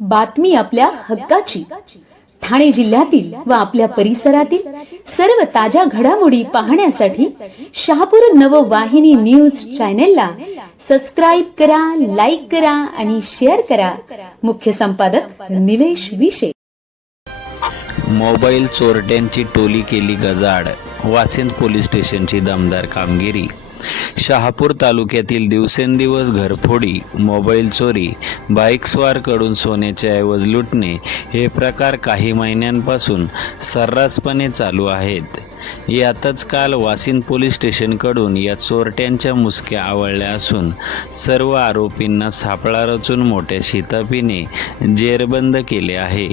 बातमी आपल्या हक्काची. ठाणे जिल्ह्यातील व आपल्या परिसरातील सर्व ताज्या घडामोडी पाहण्यासाठी शहापूर नववाहिनी न्यूज चॅनेलला सबस्क्राइब करा, लाईक करा आणि शेअर करा. मुख्य संपादक निलेश विशे. मोबाईल चोरट्यांची टोली केली गजाआड. वासिंद पोलीस स्टेशनची दमदार कामगिरी. शहापूर तालुक्यातील दिवसेंदिवस घरफोडी, मोबाईल चोरी, बाईकस्वारकडून सोन्याचे ऐवज लुटणे हे प्रकार काही महिन्यांपासून सर्रासपणे चालू आहेत. यातच काल वासिंद पोलीस स्टेशनकडून या चोरट्यांच्या मुसक्या आवळल्या असून सर्व आरोपींना सापळा रचून मोठ्या शिताफीने जेरबंद केले आहे.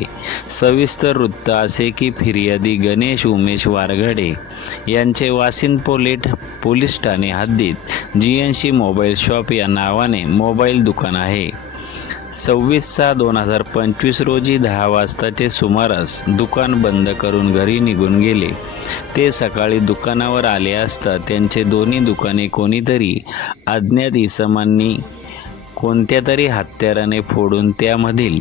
सविस्तर वृत्त असे की फिर्यादी गणेश उमेश वारघडे यांचे वासिंद पोलीस ठाणे हद्दीत GNC मोबाईल शॉप या नावाने मोबाईल दुकान आहे. 26/6/2025 रोजी 10 वाजताचे सुमारास दुकान बंद करून घरी निघून गेले. ते सकाळी दुकानावर आले असता त्यांचे दोन्ही दुकाने कोणीतरी अज्ञात इसमांनी कोणत्या तरी हत्याराने फोडून त्यामधील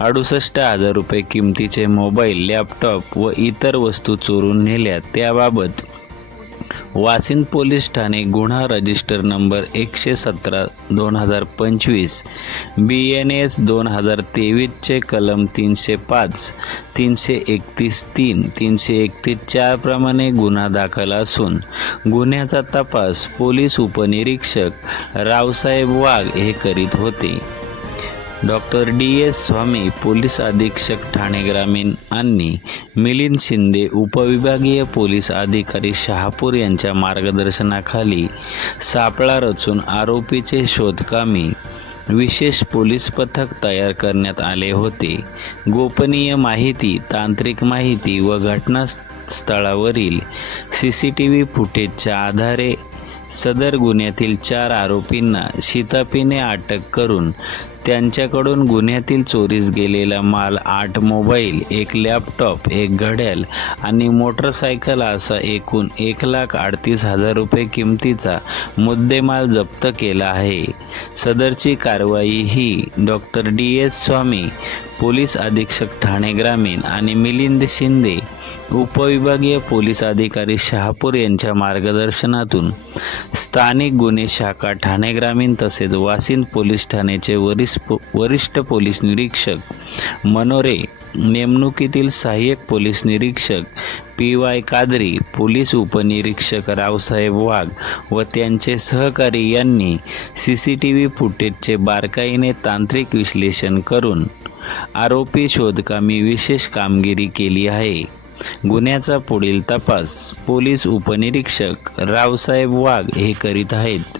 68,000 रुपये किमतीचे मोबाईल, लॅपटॉप व इतर वस्तू चोरून नेल्या. त्याबाबत वासिंद पोलीस ठाणे गुन्हा रजिस्टर नंबर 117/2025 BNS 2023 चे कलम 305, 331(3), 331(4) प्रमाणे गुन्हा दाखल असून गुन्ह्याचा तपास पोलीस उपनिरीक्षक रावसाहेब वाघ हे करीत होते. डॉक्टर DS स्वामी पोलीस अधीक्षक ठाणे ग्रामीण आणि मिलिंद शिंदे उपविभागीय पोलीस अधिकारी शहापूर यांच्या मार्गदर्शनाखाली सापळा रचून आरोपीचे शोधकामी विशेष पोलीस पथक तयार करण्यात आले होते. गोपनीय माहिती, तांत्रिक माहिती व घटनास्थळावरील CCTV फुटेजच्या आधारे सदर गुन्ह्यातील 4 आरोपींना शिताफीने अटक करून त्यांच्याकडून गुन्ह्यातील चोरीस गेलेला माल 8 मोबाईल, 1 लॅपटॉप, 1 घड्याळ आणि मोटरसायकल असा एकूण 1,38,000 रुपये किमतीचा मुद्देमाल जप्त केला आहे. सदरची कारवाई ही डॉक्टर DS स्वामी पोलीस अधीक्षक ठाणे ग्रामीण आणि मिलिंद शिंदे उपविभागीय पोलीस अधिकारी शहापूर यांच्या मार्गदर्शनातून स्थानिक गुन्हे शाखा ठाणे ग्रामीण तसेच वासिंद पोलीस ठाण्याचे वरिष्ठ पोलीस निरीक्षक मनोरे, नेमणुकीतील सहाय्यक पोलीस निरीक्षक PY कादरी, पोलीस उपनिरीक्षक रावसाहेब वाघ व त्यांचे सहकारी यांनी CCTV फुटेजचे बारकाईने तांत्रिक विश्लेषण करून आरोपी शोधकामी विशेष कामगिरी केली आहे. गुन्ह्याचा पुढील तपास पोलीस उपनिरीक्षक रावसाहेब वाघ हे करीत आहेत.